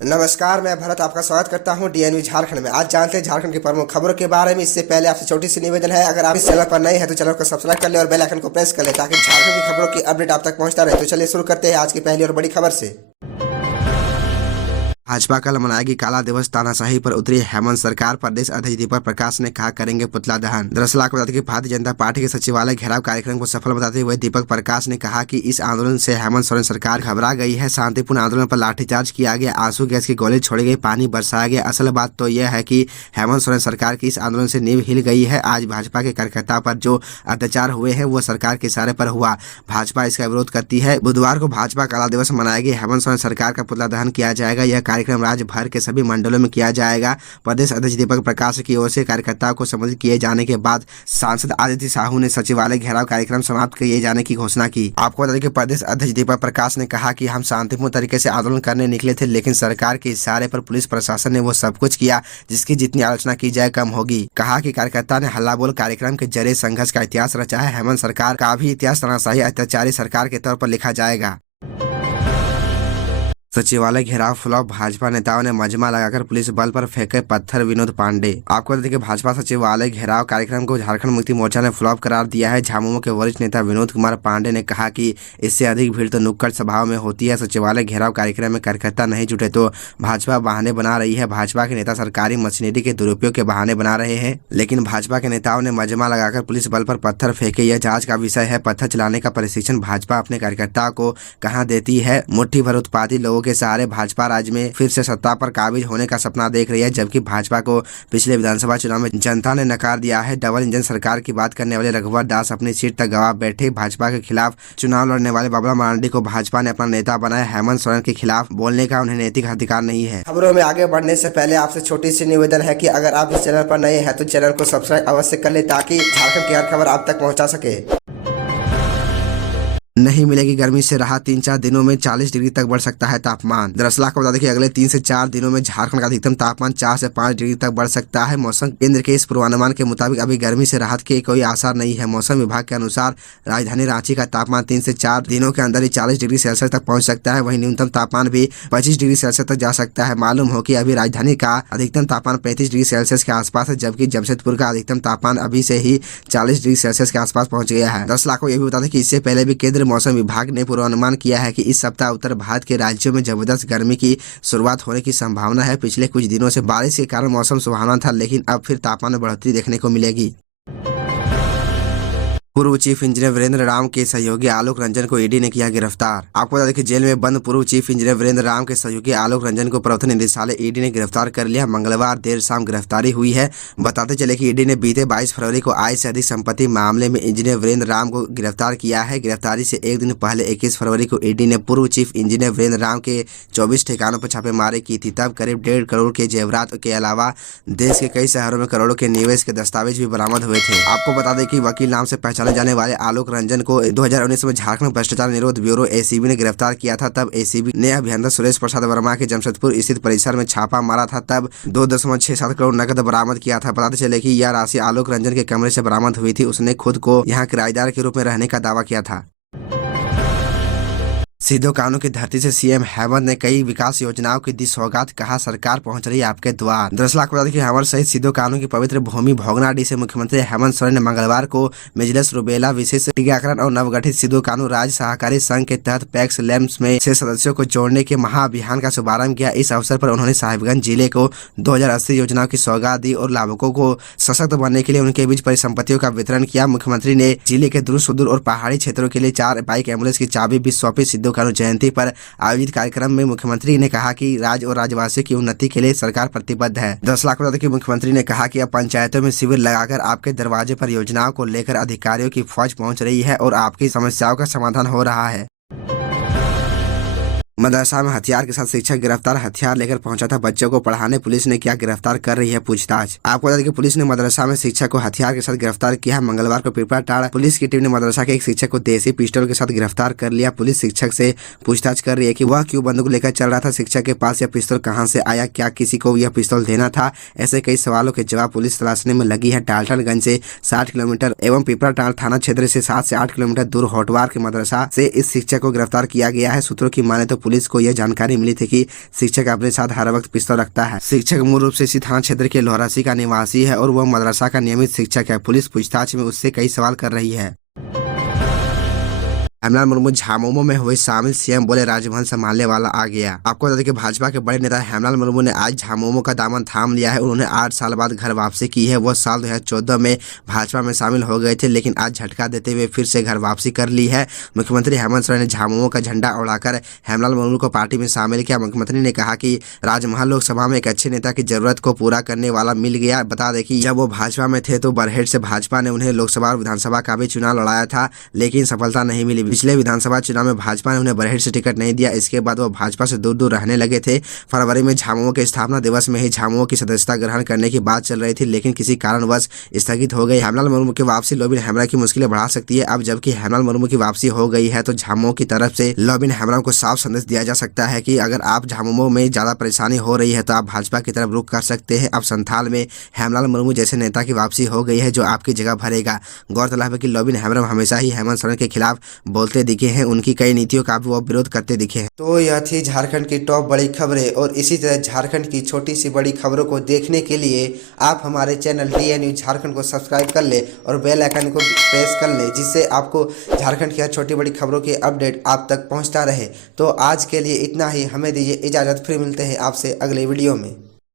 नमस्कार, मैं भरत आपका स्वागत करता हूं डीएनवी झारखंड में। आज जानते हैं झारखंड की प्रमुख खबरों के बारे में। इससे पहले आपसे छोटी सी निवेदन है, अगर आप इस चैनल पर नए हैं तो चैनल को सब्सक्राइब कर ले और बेल आइकन को प्रेस कर ले ताकि झारखंड की खबरों की अपडेट आप तक पहुंचता रहे। तो चलिए शुरू करते हैं आज की पहली और बड़ी खबर से। भाजपा कल मनाएगी काला दिवस। तानाशाही पर उतरी हेमंत सरकार। प्रदेश अध्यक्ष दीपक प्रकाश ने कहा करेंगे पुतला दहन। दरअसल आपको बता दें कि भारतीय जनता पार्टी के सचिवालय घेराव कार्यक्रम को सफल बताते हुए दीपक प्रकाश ने कहा कि इस आंदोलन से हेमंत सोरेन सरकार घबरा गई है। शांतिपूर्ण आंदोलन पर लाठीचार्ज किया गया, आंसू गैस की गोली छोड़ी गई, पानी बरसाया गया। असल बात तो यह है कि हेमंत सोरेन सरकार की इस आंदोलन से नींव हिल गई है। आज भाजपा के कार्यकर्ता पर जो अत्याचार हुए हैं वो सरकार के इशारे पर हुआ। भाजपा इसका विरोध करती है। बुधवार को भाजपा काला दिवस मनाएगी। हेमंत सोरेन सरकार का पुतला दहन किया जाएगा। यह कार्यक्रम राज्य भर के सभी मंडलों में किया जाएगा। प्रदेश अध्यक्ष दीपक प्रकाश की ओर से कार्यकर्ताओं को संबोधित किए जाने के बाद सांसद आदित्य साहू ने सचिवालय घेराव कार्यक्रम समाप्त किए जाने की घोषणा की। आपको बता दें कि प्रदेश अध्यक्ष दीपक प्रकाश ने कहा कि हम शांतिपूर्ण तरीके से आंदोलन करने निकले थे, लेकिन सरकार के इशारे पर पुलिस प्रशासन ने वो सब कुछ किया जिसकी जितनी आलोचना की जाए कम होगी। कहा कि कार्यकर्ता ने हल्ला बोल कार्यक्रम के जरिए संघर्ष का इतिहास रचा है। हेमंत सरकार का भी इतिहास तानाशाही अत्याचारी सरकार के तौर पर लिखा जाएगा। सचिवालय घेराव फ्लॉप। भाजपा नेताओं ने मजमा लगाकर पुलिस बल पर फेंके पत्थर। विनोद पांडे। आपको बता दें कि भाजपा सचिवालय घेराव कार्यक्रम को झारखंड मुक्ति मोर्चा ने फ्लॉप करार दिया है। झामुमो के वरिष्ठ नेता विनोद कुमार पांडे ने कहा कि इससे अधिक भीड़ तो नुक्कड़ सभाओं में होती है। सचिवालय घेराव कार्यक्रम में कार्यकर्ता नहीं जुटे तो भाजपा बहाने बना रही है। भाजपा के नेता सरकारी मशीनरी के दुरुपयोग के बहाने बना रहे हैं, लेकिन भाजपा के नेताओं ने मजमा लगाकर पुलिस बल पर पत्थर फेंके। यह जांच का विषय है। पत्थर चलाने का प्रशिक्षण भाजपा अपने कार्यकर्ताओं को कहाँ देती है। मुट्ठी भर उत्पाती लोगों के सहारे भाजपा राज्य में फिर से सत्ता पर काबिज होने का सपना देख रही है, जबकि भाजपा को पिछले विधानसभा चुनाव में जनता ने नकार दिया है। डबल इंजन सरकार की बात करने वाले रघुवर दास अपनी सीट तक गंवा बैठे। भाजपा के खिलाफ चुनाव लड़ने वाले बाबुला मरांडी को भाजपा ने अपना नेता बनाया। हेमंत सोरेन के खिलाफ बोलने का उन्हें नैतिक अधिकार नहीं है। खबरों में आगे बढ़ने से पहले आपसे छोटी सी निवेदन है कि अगर आप इस चैनल पर नए हैं तो चैनल को सब्सक्राइब अवश्य कर ले ताकि झारखंड की हर खबर आप तक पहुँचा सके। नहीं मिलेगी गर्मी से राहत। 3-4 दिनों में 40 डिग्री तक बढ़ सकता है तापमान। दरअसल आपको बता दें कि अगले 3 से 4 दिनों में झारखंड का अधिकतम तापमान 4 से 5 डिग्री तक बढ़ सकता है। मौसम केंद्र के इस पूर्वानुमान के मुताबिक अभी गर्मी से राहत के कोई आसार नहीं है। मौसम विभाग के अनुसार राजधानी रांची का तापमान 3 से 4 दिनों के अंदर ही 40 डिग्री सेल्सियस तक पहुंच सकता है। वहीं न्यूनतम तापमान भी 25 डिग्री सेल्सियस तक जा सकता है। मालूम हो कि अभी राजधानी का अधिकतम तापमान 35 डिग्री सेल्सियस के आसपास है, जबकि जमशेदपुर का अधिकतम तापमान अभी से ही 40 डिग्री सेल्सियस के आसपास पहुंच गया है। दरअसल आपको ये भी बता दें कि इससे पहले भी केंद्रीय मौसम विभाग ने पूर्वानुमान किया है कि इस सप्ताह उत्तर भारत के राज्यों में जबरदस्त गर्मी की शुरुआत होने की संभावना है। पिछले कुछ दिनों से बारिश के कारण मौसम सुहावना था, लेकिन अब फिर तापमान में बढ़ोतरी देखने को मिलेगी। पूर्व चीफ इंजीनियर वीरेंद्र राम के सहयोगी आलोक रंजन को ईडी ने किया गिरफ्तार। आपको बता दें कि जेल में बंद पूर्व चीफ इंजीनियर वीरेंद्र राम के सहयोगी आलोक रंजन को प्रवर्तन निदेशालय ईडी ने गिरफ्तार कर लिया। मंगलवार देर शाम गिरफ्तारी हुई है। बताते चले कि ईडी ने बीते 22 फरवरी को आय से अधिक संपत्ति मामले में इंजीनियर वीरेंद्र राम को गिरफ्तार किया है। गिरफ्तारी से एक दिन पहले 21 फरवरी को ईडी ने पूर्व चीफ इंजीनियर वीरेंद्र राम के 24 ठिकानों पर छापेमारी की थी। तब करीब 1.5 करोड़ के जेवरात के अलावा देश के कई शहरों में करोड़ों के निवेश के दस्तावेज भी बरामद हुए थे। आपको बता दें कि वकील नाम से पहचाने जाने वाले आलोक रंजन को 2019 में झारखंड भ्रष्टाचार निरोध ब्यूरो एसीबी ने गिरफ्तार किया था। तब एसीबी ने अभियंता सुरेश प्रसाद वर्मा के जमशेदपुर स्थित परिसर में छापा मारा था। तब 2.67 करोड़ नकद बरामद किया था। बताते चले कि यह राशि आलोक रंजन के कमरे से बरामद हुई थी। उसने खुद को यहाँ किराएदार के रूप में रहने का दावा किया था। सिद्धू कानू की धरती से सीएम हेमंत ने कई विकास योजनाओं की दी सौगात। कहा सरकार पहुंच रही है आपके द्वार। दरअसल आपको बता दें कि हेमंत सहित सिद्धू कानू की पवित्र भूमि भोगनाडीह से मुख्यमंत्री हेमंत सोरेन ने मंगलवार को मिजलस रूबेला विशेष टीकाकरण और नवगठित सिद्धू कानू राज्य सहकारी संघ के तहत पैक्स लैम्स में 6 सदस्यों को जोड़ने के महाअभियान का शुभारंभ किया। इस अवसर पर उन्होंने साहिबगंज जिले को 2080 योजनाओं की सौगात दी और लाभुकों को सशक्त बनने के लिए उनके बीच परिसंपत्तियों का वितरण किया। मुख्यमंत्री ने जिले के दूर सुदूर और पहाड़ी क्षेत्रों के लिए 4 बाइक एम्बुलेंस की चाबी भी सौंपी। सिद्धू कानू जयंती पर आयोजित कार्यक्रम में मुख्यमंत्री ने कहा कि राज्य और राज्यवासियों की उन्नति के लिए सरकार प्रतिबद्ध है। 10 लाख बता दें कि मुख्यमंत्री ने कहा कि अब पंचायतों में शिविर लगाकर आपके दरवाजे पर योजनाओं को लेकर अधिकारियों की फौज पहुंच रही है और आपकी समस्याओं का समाधान हो रहा है। मदरसा में हथियार के साथ शिक्षक गिरफ्तार। हथियार लेकर पहुंचा था बच्चों को पढ़ाने। पुलिस ने क्या गिरफ्तार कर रही है पूछताछ। आपको बता दें कि पुलिस ने मदरसा में शिक्षक को हथियार के साथ गिरफ्तार किया। मंगलवार को पिपरा टाड़ पुलिस की टीम ने मदरसा के एक शिक्षक को देसी पिस्टल के साथ गिरफ्तार कर लिया। पुलिस शिक्षक से पूछताछ कर रही है कि वह क्यों बंदूक लेकर चल रहा था, शिक्षक के पास यह पिस्तौल कहां से आया, क्या किसी को यह पिस्तौल देना था। ऐसे कई सवालों के जवाब पुलिस तलाशने में लगी है। डाल्टनगंज से 60 किलोमीटर एवं पिपरा टाड़ थाना क्षेत्र से 7 से 8 किलोमीटर दूर होटवार के मदरसा से इस शिक्षक को गिरफ्तार किया गया है। सूत्रों की माने तो पुलिस को यह जानकारी मिली थी कि शिक्षक अपने साथ हर वक्त पिस्तौल रखता है। शिक्षक मूल रूप से इसी थाना क्षेत्र के लोहरासी का निवासी है और वह मदरसा का नियमित शिक्षक है। पुलिस पूछताछ में उससे कई सवाल कर रही है। हेमलाल मुर्मू झामुमो में हुए शामिल, सीएम बोले राजभवन संभालने वाला आ गया। आपको बता दें कि भाजपा के बड़े नेता हेमलाल मुर्मू ने आज झामुमो का दामन थाम लिया है। उन्होंने 8 साल बाद घर वापसी की है। वो साल 2014 में भाजपा में शामिल हो गए थे, लेकिन आज झटका देते हुए फिर से घर वापसी कर ली है। मुख्यमंत्री हेमंत सोरेन ने झामुमो का झंडा उड़ाकर हेमलाल मुर्मू को पार्टी में शामिल किया। मुख्यमंत्री ने कहा कि राजमहल लोकसभा में एक अच्छे नेता की जरूरत को पूरा करने वाला मिल गया। बता दें कि जब वो भाजपा में थे तो बरहेट से भाजपा ने उन्हें लोकसभा और विधानसभा का भी चुनाव लड़ाया था, लेकिन सफलता नहीं मिली। पिछले विधानसभा चुनाव में भाजपा ने उन्हें बरहेट से टिकट नहीं दिया। इसके बाद वो भाजपा से दूर दूर रहने लगे थे। फरवरी में झामुमो के स्थापना दिवस में ही झामुमो की सदस्यता ग्रहण करने की बात चल रही थी, लेकिन किसी कारणवश स्थगित हो गई। हेमलाल मुर्मू की वापसी लोबिन हेम्ब्रा की मुश्किलें बढ़ा सकती है। अब जबकि हेमलाल मुर्मू की वापसी हो गई है तो झामुमो की तरफ से लोबिन हेम्ब्रा को साफ संदेश दिया जा सकता है कि अगर आप झामुमो में ज्यादा परेशानी हो रही है तो आप भाजपा की तरफ रुख कर सकते हैं। अब संथाल में हेमलाल मुर्मू जैसे नेता की वापसी हो गई है जो आपकी जगह भरेगा। गौरतलब है कि लोबिन हेम्ब्रा हमेशा ही हेमंत सोरेन के खिलाफ बोलते दिखे हैं। उनकी कई नीतियों का भी वो विरोध करते दिखे हैं। तो यह थी झारखंड की टॉप बड़ी खबरें, और इसी तरह झारखंड की छोटी सी बड़ी खबरों को देखने के लिए आप हमारे चैनल DN न्यूज झारखंड को सब्सक्राइब कर ले और बेल आइकन को प्रेस कर ले, जिससे आपको झारखंड की हर छोटी बड़ी खबरों के अपडेट आप तक पहुंचता रहे। तो आज के लिए इतना ही, हमें दीजिए इजाज़त, फिर मिलते हैं आपसे अगले वीडियो में।